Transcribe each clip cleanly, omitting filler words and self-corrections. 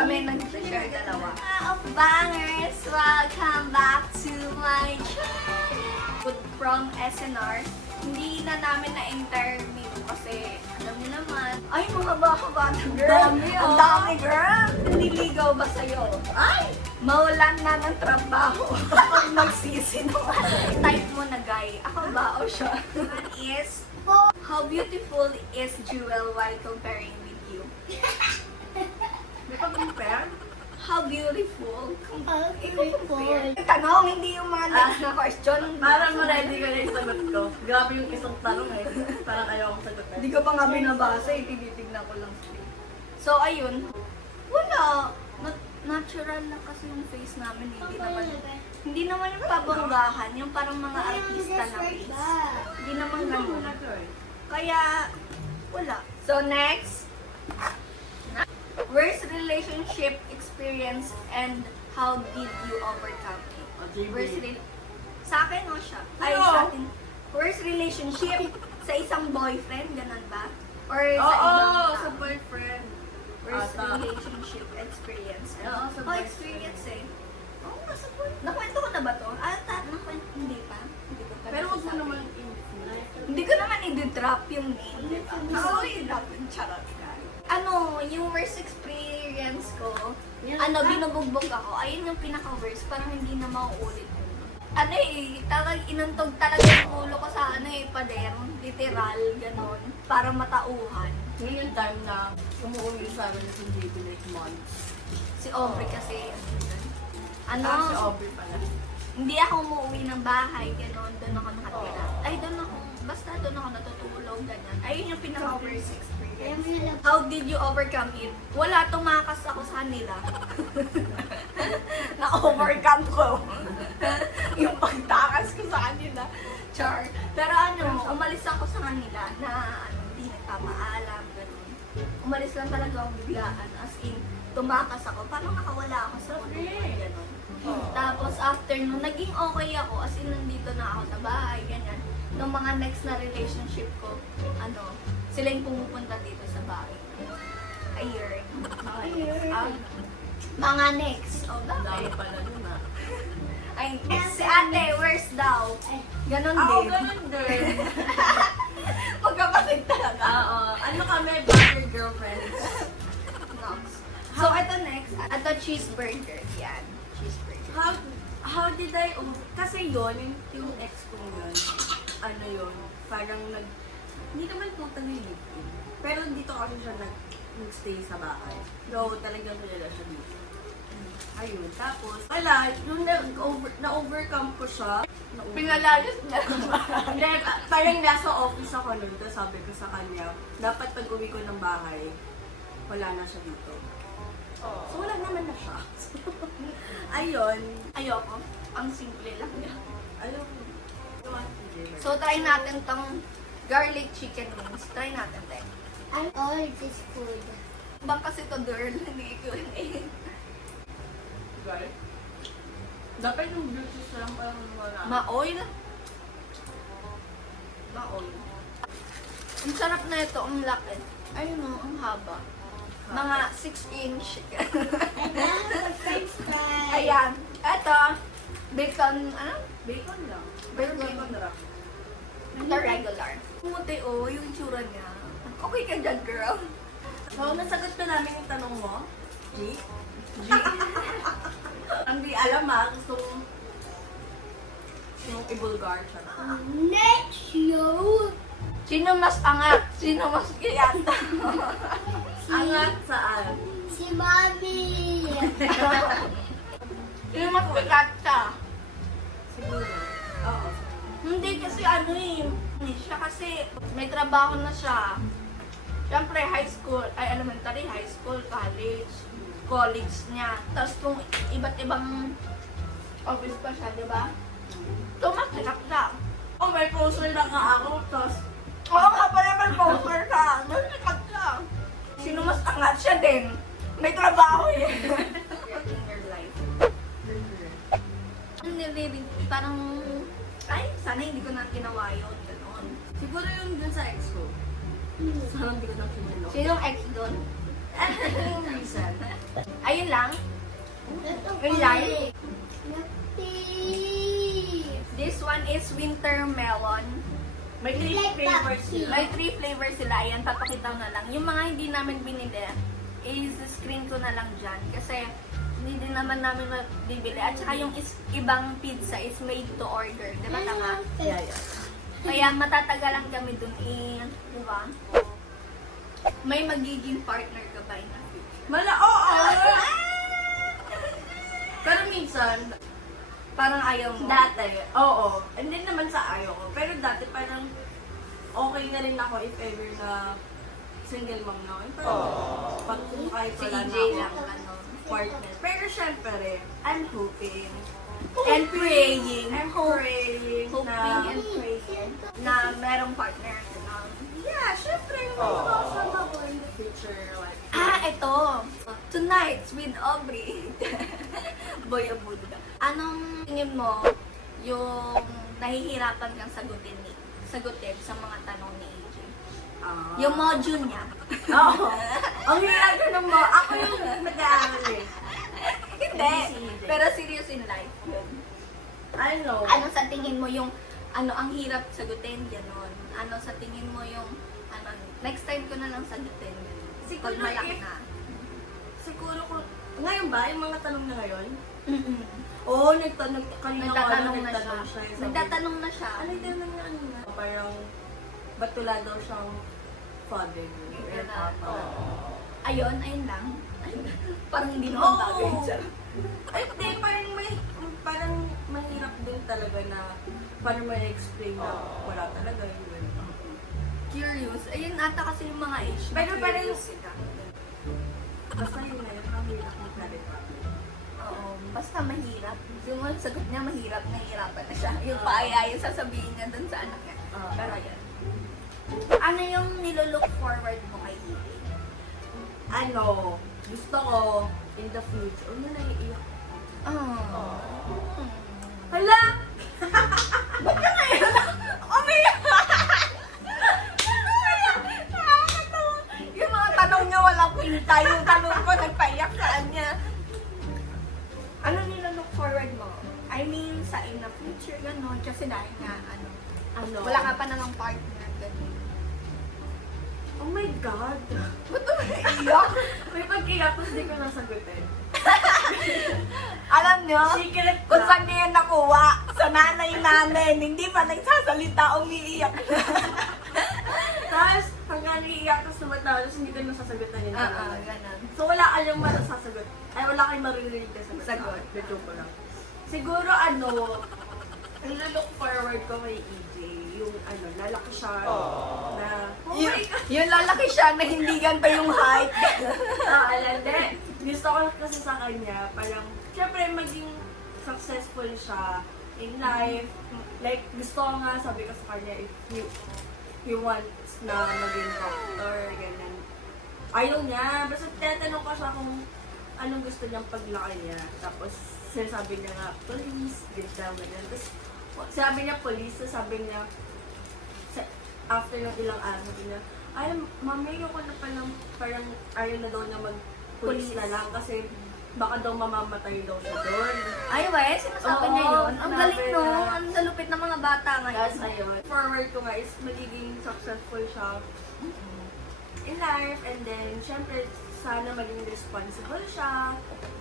Kami nag-share dalawa. Bangers! Welcome back to my channel! From SNR. Hindi na namin na-interview kasi alam niyo naman. Ay, mga bata girl! Ang dami girl! Nililigaw ba sa'yo? Ay! Mawalan na ng trabaho kapag magsisinungaling. Type mo na guy. Ako ba o siya? Is, how beautiful is Jewel while comparing with you? May pag-compare? How beautiful. Tanong, hindi yung mga next na question. Parang ready ka na yung sagot ko. Grabe yung isang tanong eh. Parang ayaw akong sagot. Hindi ko pa nga binabasa eh. Tinitignan ko lang straight. So, ayun. Wala. Natural lang kasi yung face namin. Hindi naman yung pabanggahan. Yung parang mga artista na face. Hindi naman ganun. Kaya, wala. So, next. Worst relationship experience and how did you overcome it? Sa akin o siya? Ay, sa atin. Worst relationship sa isang boyfriend, ganun ba? Or sa ibang tao? Sa boyfriend. Worst relationship experience. Oo, sa boyfriend. Experience eh. Oo, nasa boyfriend. Nakwento ko na ba to? Nakwento, hindi pa. Hindi ko pa Pero wag mo nasasabi. naman Hindi ko naman i-drop yung name. Ako i-drop yung charot. Ano, yung worst experience ko, binubugbog ako. Ayun yung pinaka-worst, parang hindi na mauulit. Ano eh, inantog talaga yung ulo ko sa pader, literal, ganon, para matauhan. Ngayon yung time na umuwi sa amin sa JB like months. Si Aubrey kasi, Si Aubrey pala. hindi ako umuwi ng bahay, ganon, doon ako nakatira. Ay, doon ako natutulog, ganyan. Ayun yung pinaka-worst experience. How did you overcome it? Wala, tumakas ako sa kanila. Na-overcome ko. Yung pagtakas ko sa kanila. Char. Pero umalis ako sa kanila na hindi nagpapaalam, gano'n. Umalis lang talaga ako biglaan. As in, tumakas ako. Parang nakawala ako sa kulungan, gano'n. Tapos after nun, naging okay ako. As in, nandito na ako sa bahay, ganyan. Nung mga next na relationship ko, sila yung pumupunta dito sa bahay. Ayun. Mga next. Dami pala nun ah. Ay, si ate, where's daw? Ganon din. Ganun din. Magkapatid talaga. Oo. Ano kami, brother girlfriends. So, ito next. Ito cheeseburger. Yan. Cheeseburger. How did I, kasi yun, yung ex ko yun, yun, parang hindi naman totally live-in. Pero dito kasi siya nag-stay sa bahay. So, talagang kilala siya dito. Ayun, tapos, yung na-overcome ko siya. Pinalayos niya. Hindi, parang nasa office ako nun, tapos sabi ko sa kanya, dapat pag-uwi ko ng bahay, wala na siya dito. So, wala naman na siya. Ayun. Ayoko. Ang simple lang niya. Ayoko. So, try natin tong garlic chicken wings. Try natin, Tek. I ordered this food. Bang kasi to girl, hindi Q&A. Right? Dapat yung blue cheese lang parang wala. Ma-oil. Ma-oil. Ang sarap na ito, ang laki. Ayun o, ang haba. Mga 6-inch. And now the french fries. Ayan. Ito, bacon, Bacon lang. Bacon. wrap. The regular. Puti yung itsura niya. Okay ka dyan, girl. So, nasagot ko namin yung tanong mo. G? Ang di alam gusto yung i-bulgar siya. Next, you. Sino mas angat? Sino mas kiyat? Angat saan? Si Mommy. Sino mas kiyat siya? Siguro. Oo. Hindi kasi siya kasi may trabaho na siya. Siyempre, elementary, high school, college niya. Tapos kung iba't ibang office pa siya, di ba? Tumasikap siya. May poster na nga ako, tapos Oo nga pala, may poster ka. Nasikat siya. Sino mas angat siya din? May trabaho eh. In your life. Parang, sana hindi ko na ginawa yun. Ganon. siguro yung dun sa ex ko. Sana hindi ko na sinunod. Sinong ex doon? Ano yung reason? Ayun. lang? Light? This one is winter melon. May 3 flavors sila. May 3 flavors sila. Ayan, papakita ko na lang. Yung mga hindi namin binili is screen ko na lang dyan. Kasi hindi din naman namin mabibili. At saka yung ibang pizza is made to order. Diba tama? Yeah. Kaya matatagalan kami dun eh. Diba? May magiging partner ka ba in the future? Oo! Pero minsan, Parang ayaw mo. dati, oo. Hindi naman sa ayaw ko. Pero dati parang okay na rin ako if ever na single mom na ako. Pero pag kung kahit Si wala EJ na lang. ako, Ano. partner. Pero syempre, I'm hoping. And praying. I'm praying Hoping na... and praying na merong partner. Yeah, syempre, makakasama ko in the future. Like, Ito. Tonight with Aubrey. Boy Abunda. Anong tingin mo yung nahihirapan kang sagutin sa mga tanong ni AJ? Yung module niya. Oo. Ang hirap ko nung mo. Ako yung nag-aaral eh. Hindi. Si EJ. Pero serious in life. Yun. Ano? Ano sa tingin mo yung ang hirap sagutin, gano'n. Ano sa tingin mo yung next time ko na lang sagutin. Siguro Pag malaki if- na. Siguro kung... Ngayon ba? Yung mga tanong na ngayon? Mm-mm. Oo, kanina ko Nagtatanong na siya. nagtatanong siya. Nagtatanong na siya. Ano yung tanong na ano na? Parang, ba't wala daw siyang father? Or papa? Ayun lang. Parang hindi naman Oo. bagay siya. Ay, hindi, parang mahirap din talaga na paano mo explain na wala talaga yun. Curious. Ayun ata kasi yung mga age. na Pero parang- curious sila. Basta yun na yun, mahirap mo talaga. Oo. Basta mahirap. Yung sagot niya mahirap, nahihirapan na siya. Yung paayaya sasabihin niya dun sa anak niya. Pero ayun. Ano yung nilolook forward mo kay Ibi? Ano, gusto ko in the future, ano naiiyak? Hala! Ba't ka ngayon? Umiyak! Nakakatawa. Yung mga tanong niya walang pinta. Yung tanong ko nagpaiyak sa kanya. Ano nilolook forward mo? I mean, sa in the future, gano'n. Kasi dahil nga, wala ka pa namang partner, gano'n. Oh my God! Ba't umiiyak? May pag-iyak ko, hindi ko nasagutin. Alam niyo, Secret kung na. saan niya yan nakuha, sa nanay namin, hindi pa nagsasalita, umiiyak. Tapos, hanggang naiiyak ko sumatawa, tapos hindi ko nasasagutan yun. Ganun. So, wala kayong masasagot. Ay, wala kayong maririnig na sagot. Sagot. Joke ko lang. Siguro, ang look forward ko kay EJ, yung lalaki siya na, Yung lalaki siya na hindi ganito yung height. hindi. Gusto ko kasi sa kanya, parang, syempre, maging successful siya in life. Like, gusto ko nga, sabi ko sa kanya, if he wants na maging doctor, ganyan. Ayaw niya. Basta tinatanong ko siya kung anong gusto niyang paglaki niya. Tapos, sinasabi niya nga, police, ganyan. Tapos, sabi niya police, so sabi niya, after ng ilang araw, sabi niya, ay, mami, ayoko na parang ayaw na daw niya mag-police na lang kasi baka daw mamamatay daw siya doon. Ay, we, sinasabi Oo, niya yun. Ang grabe galing, no? na. Ang salupit ng mga bata ngayon. Tapos ayun, forward ko nga is magiging successful siya in life, and then, syempre, sana maging responsible siya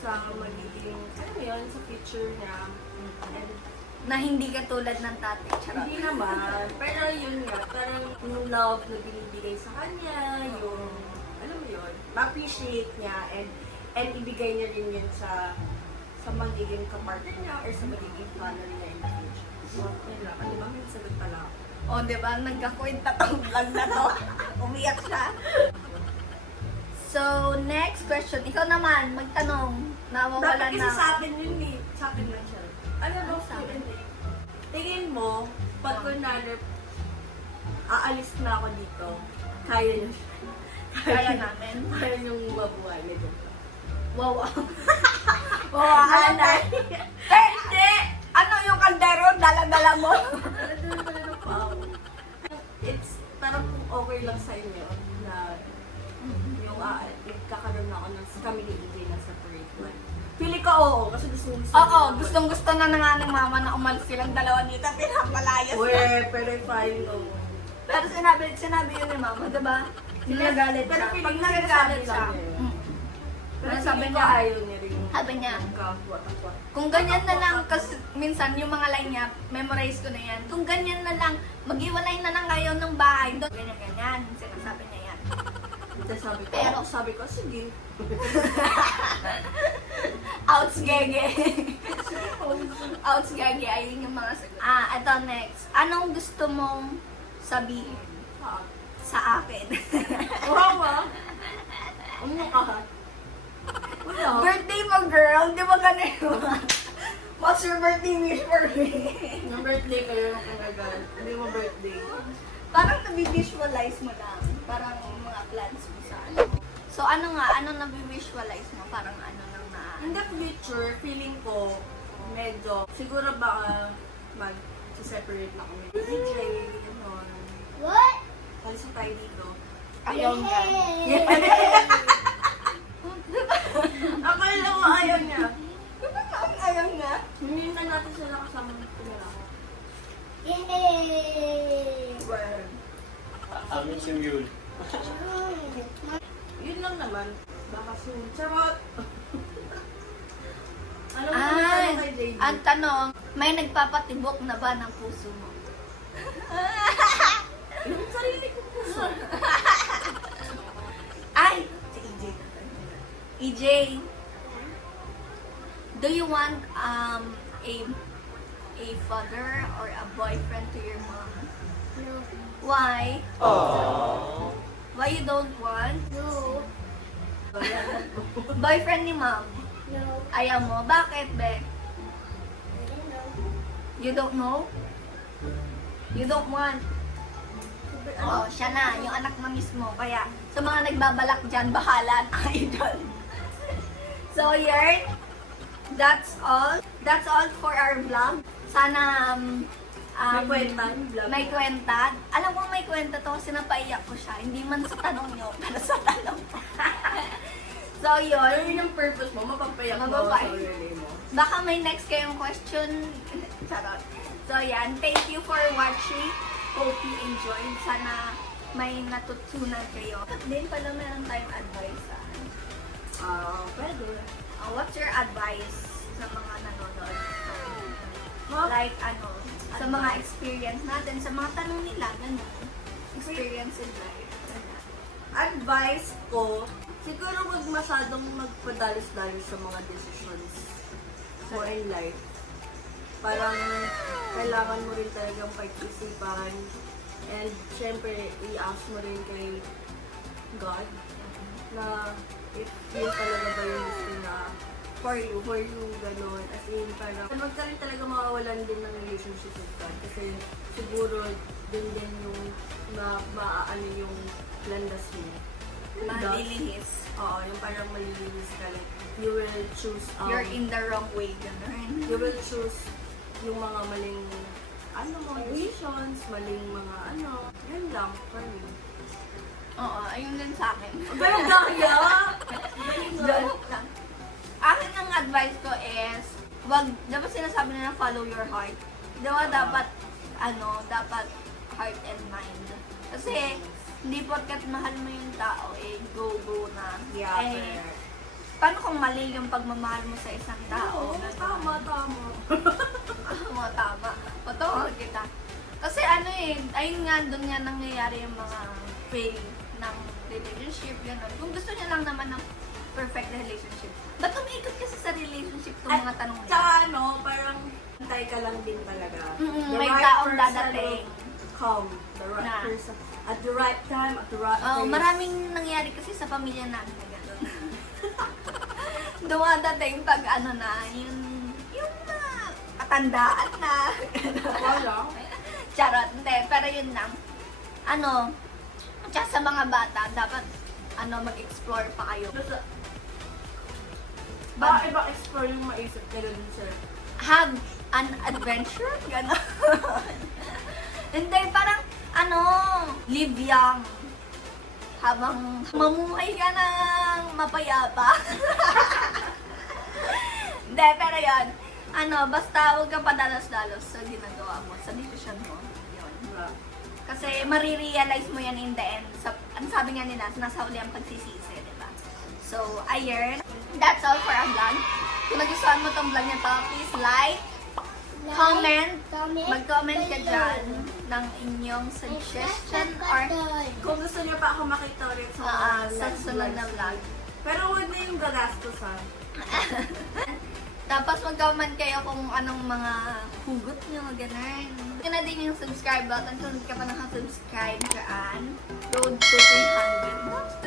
sa magiging, ano yun, sa future niya. And Na hindi katulad ng tatay. Charot. hindi naman, pero yun nga, parang yung love na binibigay sa kanya, yung, alam mo yun, ma-appreciate niya, and ibigay niya rin yun sa magiging kapartner niya or sa magiging family niya in the future. So, yun lang. Di ba? May sagot pala ako. O, di ba? Nagkakwenta tong vlog na to. Umiyak siya. So, next question. Ikaw naman, magtanong. Nawawala Dapat kasi na. sa akin yun eh. Sa akin lang siya. Ano ba sa akin eh? Tingin mo, pag kunwari, aalis na ako dito, kaya niyo siya. Kaya namin. Kaya niyong mabuhay. Medyo. Wow. Wow, ano? Hindi! Ano yung kaldero? Dala-dala mo? It's parang kung okay lang sa inyo na yung kakaroon ako ng kami ni EJ na separate Oo, kasi gusto mo Oo, gustong-gusto na nga ng mama na umalis silang dalawa dito. Pinapalayas Uy, na. pero fine, no. Pero sinabi yun ni mama, diba? Nagagalit Pero siya. pag Pag nagagalit nagagalit siya, siya. Pero sabi sabi niya, niya, ayaw niya rin yung sabi niya, kapwa-tapwa. kung ganyan na lang, kasi minsan yung mga line niya, memorize ko na yan. Kung ganyan na lang, mag-iwalay na lang kayo ng bahay. Ganyan-ganyan, sinasabi niya yan. Tapos sabi ko, sige. Outs gege. Outs gege, ayun yung mga sagot. Ito next. Anong gusto mong sabihin sa akin? Wow, ano ka? Wala. Birthday mo, girl. Di ba ganun? What's your birthday wish for me? Yung birthday kayo yung kinagal. Hindi mo birthday. Parang nabi-visualize mo lang. Parang mga plans mo sa ano. So ano nga, ano nabi-visualize mo? Parang ano nang na... In the future, feeling ko, medyo, siguro baka mag-separate na kami. DJ, gano'n. What? Alis na tayo dito. Ayaw niya. Akala ko ayaw niya. Ayaw niya. Hindi na natin sila kasama ng tumira. Yay! Well, Amin si Mule. yun lang naman. Baka soon. Charot! Ano mo Ay, naman kay JD? ang tanong, may nagpapatibok na ba ng puso mo? Yung sarili ko puso. Ay! Si EJ. EJ, do you want a father or a boyfriend to your mom? No. Why? Aww. Why you don't want? No. Boyfriend ni mom. No. Ayaw mo? Bakit, be? I don't know. You don't know? You don't want? Oh, siya na, yung anak na mismo. Kaya, sa mga nagbabalak dyan, bahala na kayo dyan. So, here, that's all. That's all for our vlog. Sana, May kwenta yung vlog. may kwenta. Alam ko may kwenta to kasi napaiyak ko siya. Hindi man sa tanong nyo, pero sa tanong ko. So, Pero yun. yun yung purpose mo, mapapayak mo Mapapayak. sa sarili mo. Baka may next kayong question. Charot. So, yan. Thank you for watching. Hope you enjoyed. Sana may natutunan kayo. At din pala meron tayong advice. Pwede. What's your advice sa mga nanonood? Huh? Like, sa mga experience natin, sa mga tanong nila, ganun. Experience in life. Advice ko, siguro huwag masyadong magpadalos-dalos sa mga decisions mo in life. Parang kailangan mo rin talagang pag-isipan and syempre i-ask mo rin kay God na if yun talaga ba yung gusto na for you, gano'n. As in, parang huwag ka rin talaga mawawalan din ng relationship with God kasi siguro din yung maaano yung landas mo. Malilihis. Oo, yung parang malilinis ka. Like, you will choose, You're in the wrong way, ganun. you will choose yung mga maling, mga decisions, maling mga yun lang, for me. Oo, ayun din sa akin. Pero kaya! Joke lang. Akin ang advice ko is, dapat sinasabi nila follow your heart. Dapat dapat heart and mind. Kasi, hindi porkat mahal mo yung tao, go na. Yeah, Paano kung mali yung pagmamahal mo sa isang tao? Oo, tama. Tama. Patawag kita. Kasi ayun nga, doon nga nangyayari yung mga fail ng relationship, gano'n. Kung gusto niya lang naman ng perfect relationship. Ba't umiikot kasi sa relationship itong mga tanong niya? Tsaka parang hintay ka lang din talaga. May taong dadating. Come. The right Na. person. At the right time, at the right place. Maraming nangyari kasi sa pamilya namin na gano'n. Dumadating pag yung katandaan na. Wala. Charot, hindi. Pero yun lang. Tsaka sa mga bata, dapat mag-explore pa kayo. Baka ibang explore yung maisip nila dun sir. Have an adventure? Gano'n. Hindi, parang, live young. Habang mamuhay ka ng mapayapa. Hindi, Hindi, pero yun. Basta huwag kang padalos-dalos sa ginagawa mo, sa decision mo. Yun. Kasi marirealize mo yan in the end. Ang sabi nga nila, nasa huli ang pagsisisi, di ba? So, ayun. That's all for our vlog. Kung nagustuhan mo tong vlog na to, please like, comment, mag-comment ka dyan ng inyong suggestion or Kung gusto niyo pa ako makita ulit sa sa sunod na vlog. Pero huwag na yung gagastos ha. Tapos mag-comment kayo kung anong mga hugot nyo, gano'n. Huwag na din yung subscribe button kung hindi ka pa nakasubscribe dyan. Road to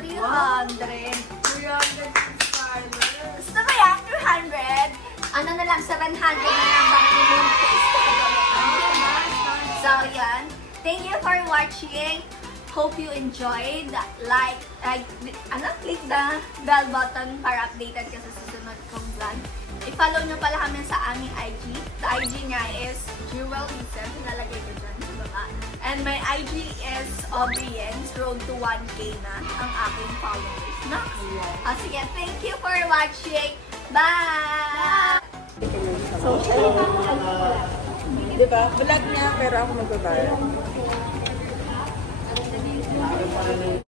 300. 300! 300 subscribers. Gusto ba yan? 200? Ano na lang, 700 na lang para i-monetize ka. So, yan. Thank you for watching. Hope you enjoyed. Click the bell button para updated ka sa susunod kong vlog. I-follow nyo pala kami sa aming IG. The IG nga is Jewel Listen. Nalagay ko dyan sa baba. And my IG is Aubreyengs. Road to 1K na ang aking followers. No? Sige, thank you for watching. Bye! So, di ba? Vlog niya pero ako magbabayad.